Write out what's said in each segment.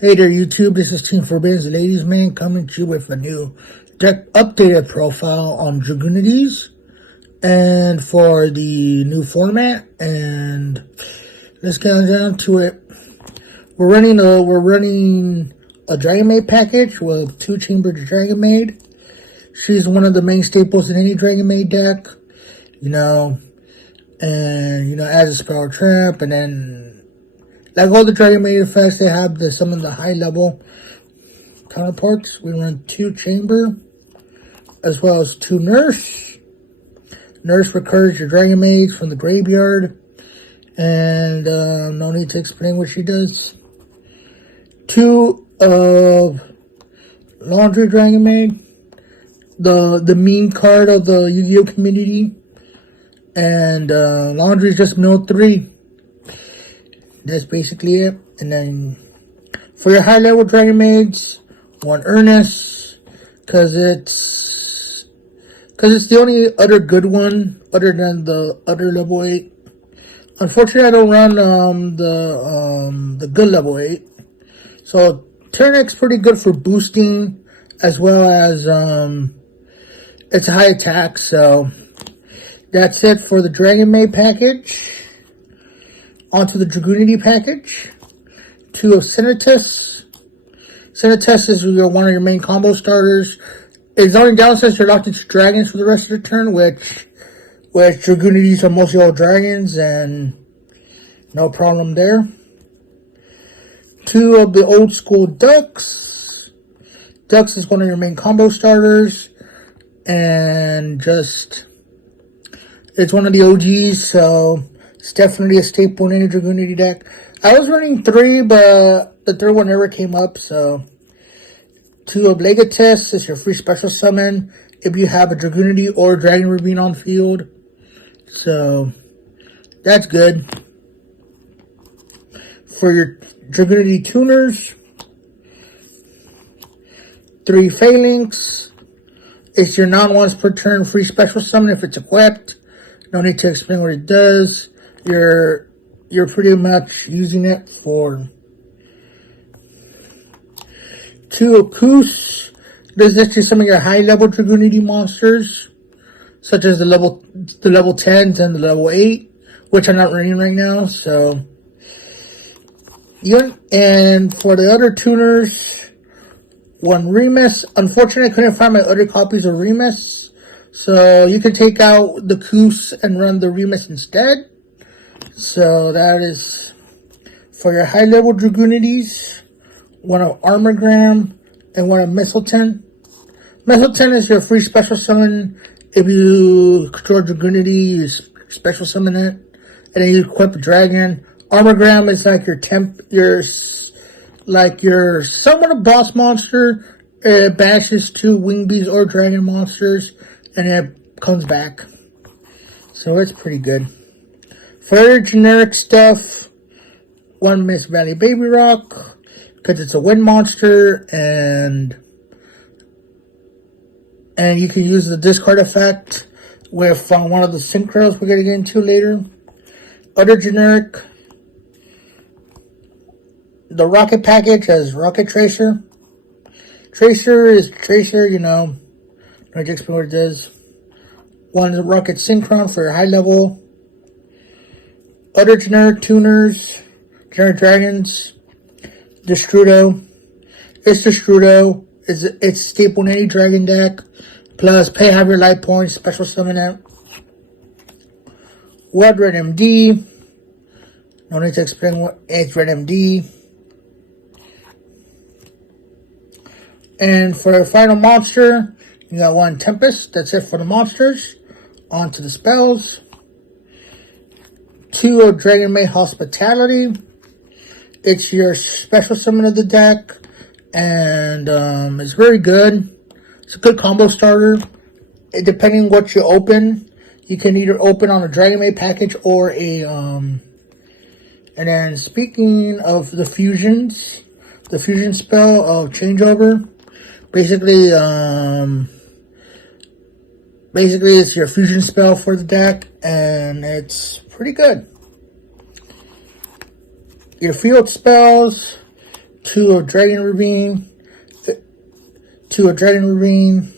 Hey there, YouTube. This is Team Forbidden's Ladies Man coming to you with a new deck updated profile on Dragunities and for the new format. And let's get down to it. We're running a Dragonmaid package with 2-chambered Dragonmaid. She's one of the main staples in any Dragonmaid deck, and as a spell trap, and then like all the Dragonmaid effects, they have some of the high level counterparts. We run 2 chamber as well as 2 nurse. Nurse recurs your Dragonmaids from the graveyard, and no need to explain what she does. 2 of Laundry Dragonmaid, the meme card of the Yu-Gi-Oh community, and Laundry is just mill 3. That's basically it. And then for your high level Dragonmaids, 1 Earnest, because it's the only other good one other than the other level 8. Unfortunately, I don't run the good level 8. So Turn X pretty good for boosting, as well as it's a high attack. So that's it for the Dragonmaid package. Onto the Dragunity package. 2 of Sinitus. Sinitus is one of your main combo starters. Its only downside is you're locked into dragons for the rest of the turn, which Dragunities are mostly all dragons, and no problem there. 2 of the old school Ducks. Ducks is one of your main combo starters, and it's one of the OGs, so it's definitely a staple in any Dragunity deck. I was running 3, but the 3rd one never came up, so 2 of Legatus is your free special summon if you have a Dragunity or Dragon Ravine on field. So that's good. For your Dragunity tuners, 3 Phalanx. It's your non-once per turn free special summon if it's equipped. No need to explain what it does. You're pretty much using it for 2 of Koos. This is actually some of your high level Dragunity monsters, such as the level 10s and the level 8, which I'm not running right now. So and for the other tuners, 1 Remus. Unfortunately, I couldn't find my other copies of Remus, so you can take out the Koos and run the Remus instead. So that is for your high level Dragunities. 1 of Armogram and 1 of Mistletoe. Mistletoe is your free special summon. If you control Dragunity, you special summon it, and then you equip a dragon. Armogram is like your somewhat a boss monster. It bashes 2 Wingbees or dragon monsters, and it comes back. So it's pretty good. For your generic stuff, 1 Miss Valley Baby Rock, because it's a wind monster, and you can use the discard effect with one of the synchros we're going to get into later. Other generic, the Rocket package has Rocket Tracer. Tracer is Tracer, no need to explain what it does. 1 is Rocket Synchron for your high level. Other generic tuners, generic dragons, Destrudo. It's Destrudo. It's staple in any dragon deck. Plus, pay half your life points, special summon it. What Red MD. No need to explain what it's Red MD. And for the final monster, you got 1 Tempest. That's it for the monsters. On to the spells. 2 of Dragonmaid Hospitality. It's your special summon of the deck, and it's very good. It's a good combo starter. Depending on what you open, you can either open on a Dragonmaid package or a And then speaking of the fusions, the fusion spell of Changeover, basically it's your fusion spell for the deck, and it's pretty good. Your field spells, 2 of Dragon Ravine, 2 of Dragon Ravine.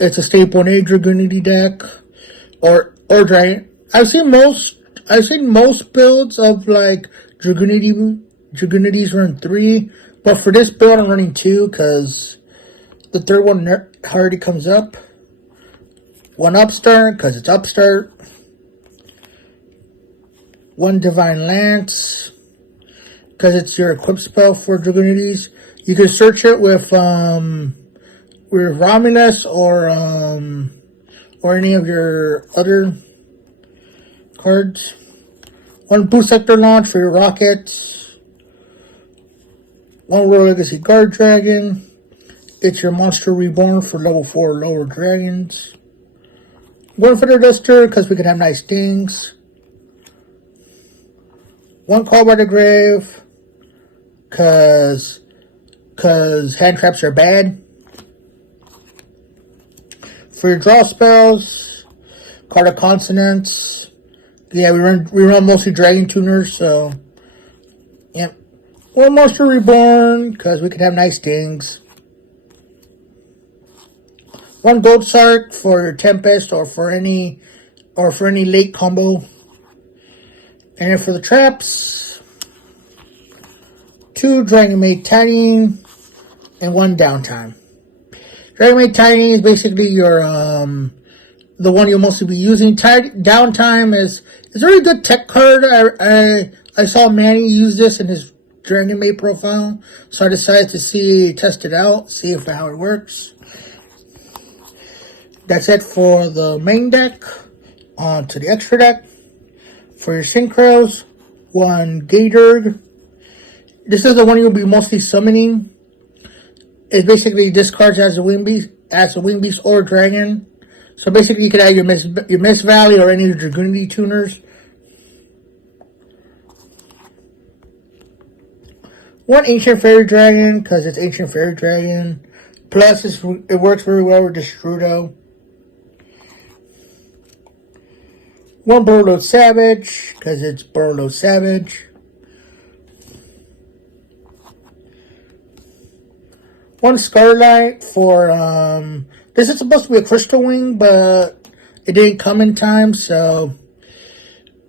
It's a staple in a Dragunity deck, or Dragon. I've seen most builds of like Dragunities run 3, but for this build I'm running 2 because the third one already comes up. 1 Upstart because it's Upstart. 1 Divine Lance because it's your equip spell for Dragunities. You can search it with Romulus or any of your other cards. 1 Boost Sector Launch for your rockets. 1 Royal Legacy Guard Dragon. It's your Monster Reborn for level 4 or lower dragons. 1 Feather Duster because we can have nice things. 1 Call by the Grave because hand traps are bad. For your draw spells, Card of Consonants. Yeah, we run mostly Dragon Tuners, so yep. 1 Monster Reborn because we can have nice things. 1 Gold Sark for your Tempest or for any late combo. And then for the traps, 2 Dragonmaid Tiding and 1 Downtime. Dragonmaid Tiding is basically your the one you'll mostly be using. Downtime is a really good tech card. I saw Manny use this in his Dragonmaid profile, so I decided to test it out, see how it works. That's it for the main deck. On to the extra deck. For your Synchros, 1 Gatorg. This is the one you'll be mostly summoning. It basically discards as a wing beast or dragon. So basically you can add your Mist Valley or any of your Dragunity tuners. 1 Ancient Fairy Dragon, because it's Ancient Fairy Dragon. Plus it works very well with Destrudo. 1 Burrowload Savage, because it's Burrowload Savage. 1 Scarlight for, this is supposed to be a Crystal Wing, but it didn't come in time, so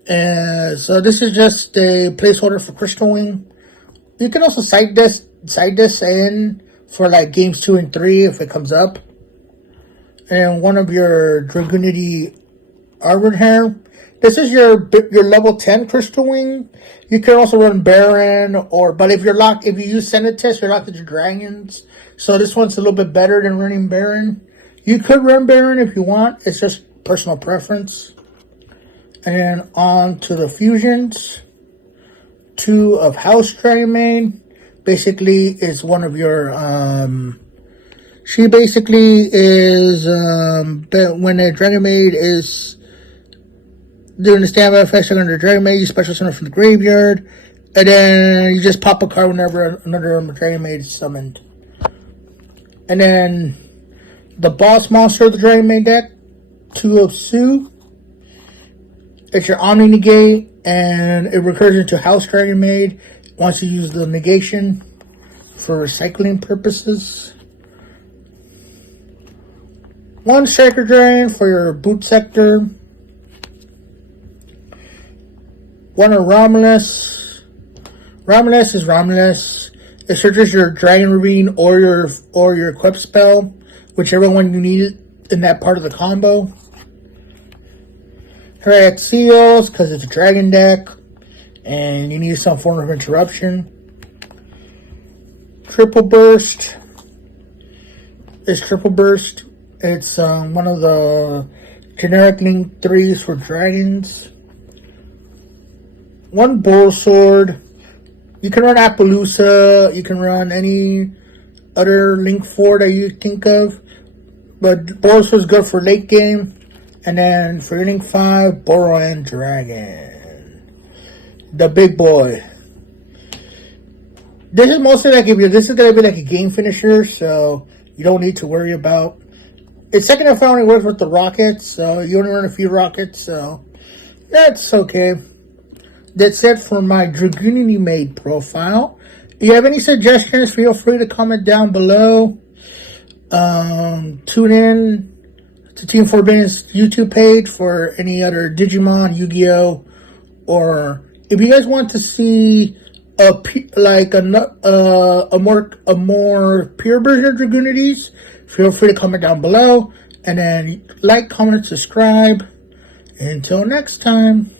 this is just a placeholder for Crystal Wing. You can also side this in for like games 2 and 3 if it comes up. And 1 of your Dragunity Armored Hair. This is your level 10 Crystal Wing. You can also run Baron, but if you use Senatist, you're locked into Dragons. So this one's a little bit better than running Baron. You could run Baron if you want. It's just personal preference. And then on to the fusions. 2 of House Dragonmaid. Basically is one of your she basically is when a Dragonmaid is doing the standby effects under Dragonmaid, you special summon from the graveyard, and then you just pop a card whenever another Dragonmaid is summoned. And then the boss monster of the Dragonmaid deck, 2 of Sue. It's your Omni Negate, and it recurs into House Dragonmaid once you use the negation for recycling purposes. 1 Striker Dragon for your boot sector. 1 of Romulus. Romulus is Romulus. It searches your Dragon Ravine or your equip spell, whichever one you need in that part of the combo. Herriot Seals, because it's a dragon deck, and you need some form of interruption. Triple Burst. It's Triple Burst. It's one of the generic Link 3s for dragons. 1 Bull Sword. You can run Appaloosa. You can run any other Link 4 that you think of. But Bull Sword is good for late game. And then for Link 5, Boron Dragon. The big boy. This is mostly like this is going to be like a game finisher. So you don't need to worry about. Its second effect only works with the rockets. So you only run a few rockets. So that's okay. That's it for my Dragunity Maid profile. If you have any suggestions, feel free to comment down below. Tune in to Team Forbidden's YouTube page for any other Digimon, Yu-Gi-Oh, or if you guys want to see a more pure version of Dragunities, feel free to comment down below, and then like, comment, subscribe. Until next time.